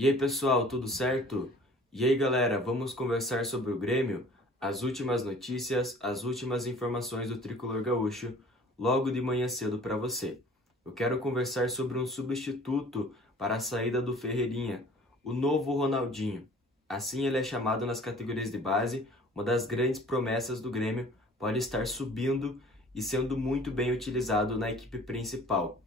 E aí pessoal, tudo certo? E aí galera, vamos conversar sobre o Grêmio? As últimas notícias, as últimas informações do Tricolor Gaúcho, logo de manhã cedo para você. Eu quero conversar sobre um substituto para a saída do Ferreirinha, o novo Ronaldinho. Assim ele é chamado nas categorias de base, uma das grandes promessas do Grêmio, pode estar subindo e sendo muito bem utilizado na equipe principal.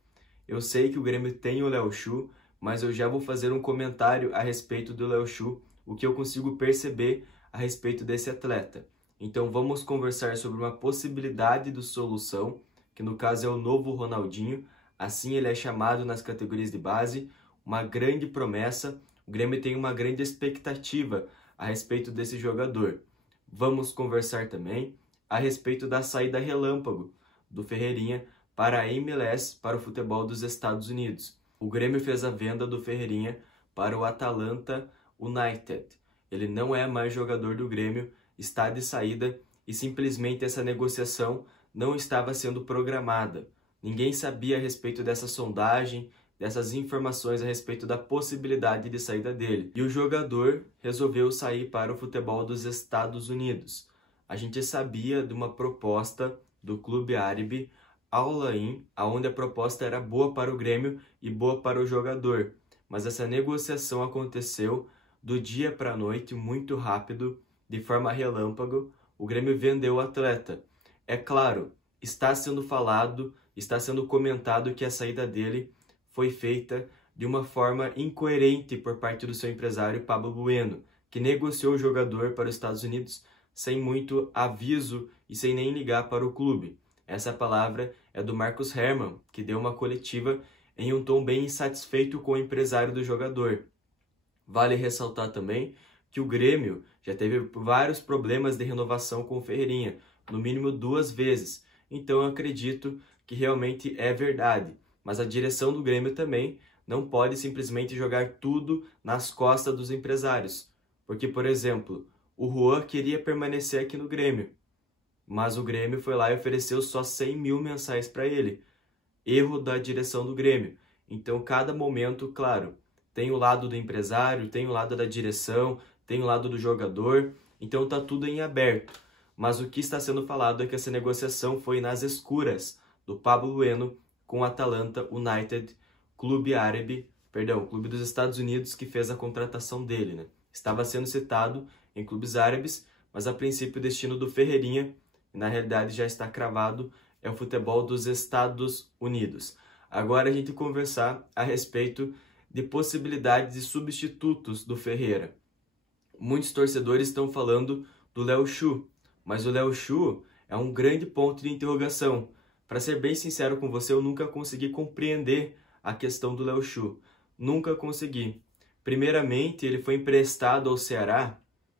Eu sei que o Grêmio tem o Léo Chu, mas eu já vou fazer um comentário a respeito do Léo Chu, o que eu consigo perceber a respeito desse atleta. Então vamos conversar sobre uma possibilidade de solução, que no caso é o novo Ronaldinho, assim ele é chamado nas categorias de base, uma grande promessa, o Grêmio tem uma grande expectativa a respeito desse jogador. Vamos conversar também a respeito da saída relâmpago do Ferreirinha para a MLS, para o futebol dos Estados Unidos. O Grêmio fez a venda do Ferreirinha para o Atalanta United. Ele não é mais jogador do Grêmio, está de saída e simplesmente essa negociação não estava sendo programada. Ninguém sabia a respeito dessa sondagem, dessas informações a respeito da possibilidade de saída dele. E o jogador resolveu sair para o futebol dos Estados Unidos. A gente sabia de uma proposta do clube árabe Al Ain, onde a proposta era boa para o Grêmio e boa para o jogador. Mas essa negociação aconteceu do dia para a noite, muito rápido, de forma relâmpago. O Grêmio vendeu o atleta. É claro, está sendo falado, está sendo comentado que a saída dele foi feita de uma forma incoerente por parte do seu empresário Pablo Bueno, que negociou o jogador para os Estados Unidos sem muito aviso e sem nem ligar para o clube. Essa palavra é do Marcus Hermann, que deu uma coletiva em um tom bem insatisfeito com o empresário do jogador. Vale ressaltar também que o Grêmio já teve vários problemas de renovação com o Ferreirinha, no mínimo 2 vezes. Então eu acredito que realmente é verdade. Mas a direção do Grêmio também não pode simplesmente jogar tudo nas costas dos empresários. Porque, por exemplo, o Juan queria permanecer aqui no Grêmio, mas o Grêmio foi lá e ofereceu só 100 mil mensais para ele. Erro da direção do Grêmio. Então, cada momento, claro, tem o lado do empresário, tem o lado da direção, tem o lado do jogador, então tá tudo em aberto. Mas o que está sendo falado é que essa negociação foi nas escuras do Pablo Bueno com o Atalanta United, clube dos Estados Unidos que fez a contratação dele, né? Estava sendo citado em clubes árabes, mas a princípio o destino do Ferreirinha, na realidade já está cravado, é o futebol dos Estados Unidos. Agora a gente conversar a respeito de possibilidades de substitutos do Ferreira. Muitos torcedores estão falando do Léo Chu, mas o Léo Chu é um grande ponto de interrogação. Para ser bem sincero com você, eu nunca consegui compreender a questão do Léo Chu. Nunca consegui. Primeiramente, ele foi emprestado ao Ceará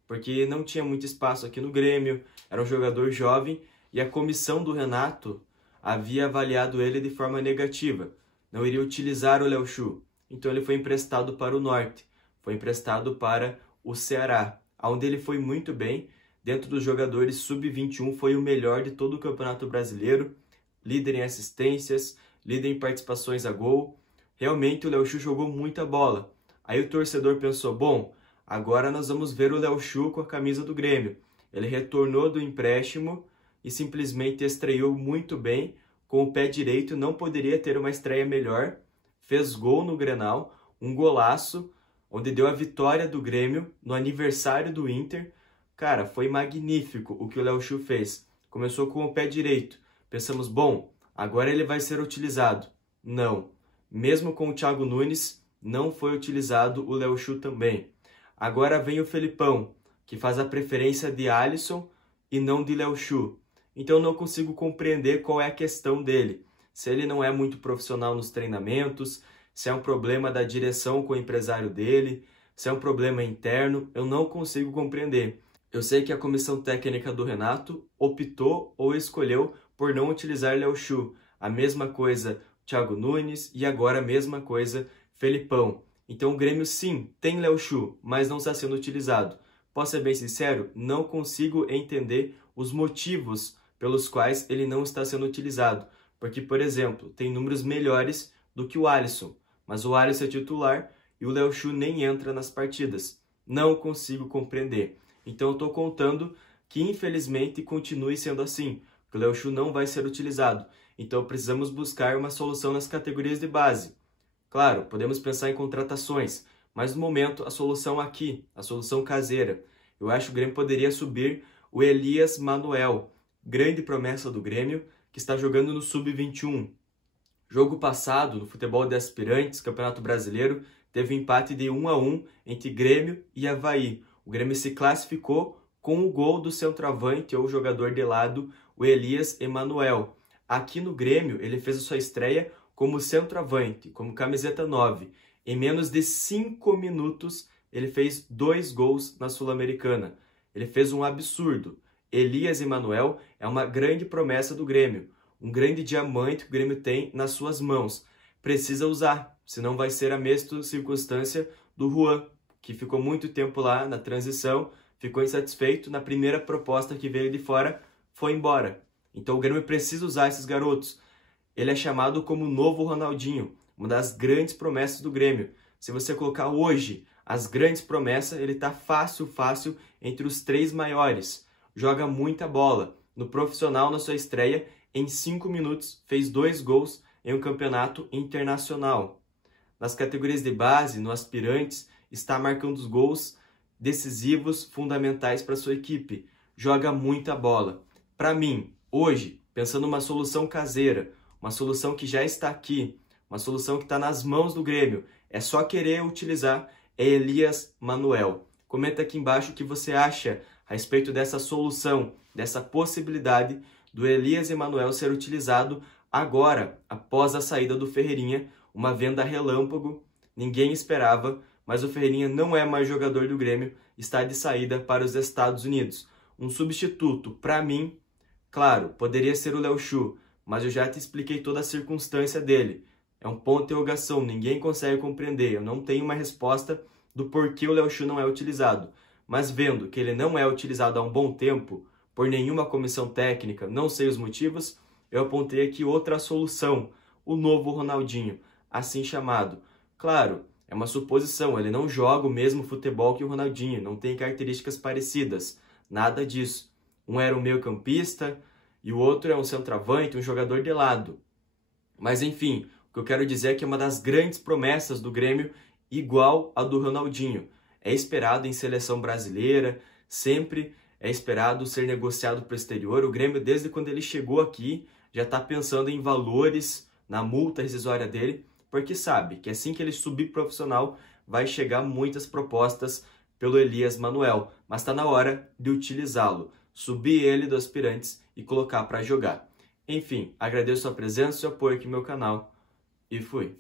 porque não tinha muito espaço aqui no Grêmio, era um jogador jovem e a comissão do Renato havia avaliado ele de forma negativa. Não iria utilizar o Léo Chu. Então ele foi emprestado para o Norte, foi emprestado para o Ceará, onde ele foi muito bem. Dentro dos jogadores sub-21 foi o melhor de todo o Campeonato Brasileiro, líder em assistências, líder em participações a gol. Realmente o Léo Chu jogou muita bola. Aí o torcedor pensou, bom, agora nós vamos ver o Léo Chu com a camisa do Grêmio. Ele retornou do empréstimo e simplesmente estreou muito bem com o pé direito, não poderia ter uma estreia melhor. Fez gol no Grenal, um golaço, onde deu a vitória do Grêmio no aniversário do Inter. Cara, foi magnífico o que o Léo Chu fez. Começou com o pé direito. Pensamos, bom, agora ele vai ser utilizado. Não. Mesmo com o Thiago Nunes, não foi utilizado o Léo Chu também. Agora vem o Felipão, que faz a preferência de Alisson e não de Léo Chu. Então eu não consigo compreender qual é a questão dele. Se ele não é muito profissional nos treinamentos, se é um problema da direção com o empresário dele, se é um problema interno, eu não consigo compreender. Eu sei que a comissão técnica do Renato optou ou escolheu por não utilizar Léo Chu. A mesma coisa Thiago Nunes e agora a mesma coisa Felipão. Então o Grêmio sim tem Léo Chu, mas não está sendo utilizado. Posso ser bem sincero, não consigo entender os motivos pelos quais ele não está sendo utilizado. Porque, por exemplo, tem números melhores do que o Alisson, mas o Alisson é titular e o Léo Chu nem entra nas partidas. Não consigo compreender. Então eu estou contando que infelizmente continue sendo assim, que o Léo Chu não vai ser utilizado. Então precisamos buscar uma solução nas categorias de base. Claro, podemos pensar em contratações, mas no momento a solução aqui, a solução caseira. Eu acho que o Grêmio poderia subir o Elias Manuel, grande promessa do Grêmio, que está jogando no Sub-21. Jogo passado, no futebol de aspirantes, Campeonato Brasileiro, teve um empate de 1-1 entre Grêmio e Avaí. O Grêmio se classificou com o gol do centroavante ou jogador de lado, o Elias Emanuel. Aqui no Grêmio, ele fez a sua estreia como centroavante, como camiseta 9. Em menos de 5 minutos, ele fez 2 gols na Sul-Americana. Ele fez um absurdo. Elias Emanuel é uma grande promessa do Grêmio, um grande diamante que o Grêmio tem nas suas mãos. Precisa usar, senão vai ser a mesma circunstância do Juan, que ficou muito tempo lá na transição, ficou insatisfeito, na primeira proposta que veio de fora, foi embora. Então o Grêmio precisa usar esses garotos. Ele é chamado como o novo Ronaldinho, uma das grandes promessas do Grêmio. Se você colocar hoje as grandes promessas, ele está fácil entre os 3 maiores. Joga muita bola. No profissional, na sua estreia, em 5 minutos, fez 2 gols em um campeonato internacional. Nas categorias de base, no aspirantes, está marcando os gols decisivos, fundamentais para sua equipe. Joga muita bola. Para mim, hoje, pensando numa solução caseira, uma solução que já está aqui, uma solução que está nas mãos do Grêmio, é só querer utilizar, é Elias Manuel. Comenta aqui embaixo o que você acha a respeito dessa solução, dessa possibilidade do Elias Emanuel ser utilizado agora, após a saída do Ferreirinha, uma venda relâmpago, ninguém esperava, mas o Ferreirinha não é mais jogador do Grêmio, está de saída para os Estados Unidos. Um substituto, para mim, claro, poderia ser o Léo Chu, mas eu já te expliquei toda a circunstância dele. É um ponto de interrogação, ninguém consegue compreender, eu não tenho uma resposta do porquê o Léo Chu não é utilizado. Mas vendo que ele não é utilizado há um bom tempo, por nenhuma comissão técnica, não sei os motivos, eu apontei aqui outra solução, o novo Ronaldinho, assim chamado. Claro, é uma suposição, ele não joga o mesmo futebol que o Ronaldinho, não tem características parecidas, nada disso. Um era um meio-campista e o outro é um centroavante, um jogador de lado. Mas enfim, o que eu quero dizer é que é uma das grandes promessas do Grêmio, igual a do Ronaldinho. É esperado em seleção brasileira, sempre é esperado ser negociado para o exterior. O Grêmio, desde quando ele chegou aqui, já está pensando em valores, na multa rescisória dele, porque sabe que assim que ele subir profissional, vai chegar muitas propostas pelo Elias Manuel, mas está na hora de utilizá-lo, subir ele do aspirantes e colocar para jogar. Enfim, agradeço a presença e o apoio aqui no meu canal e fui!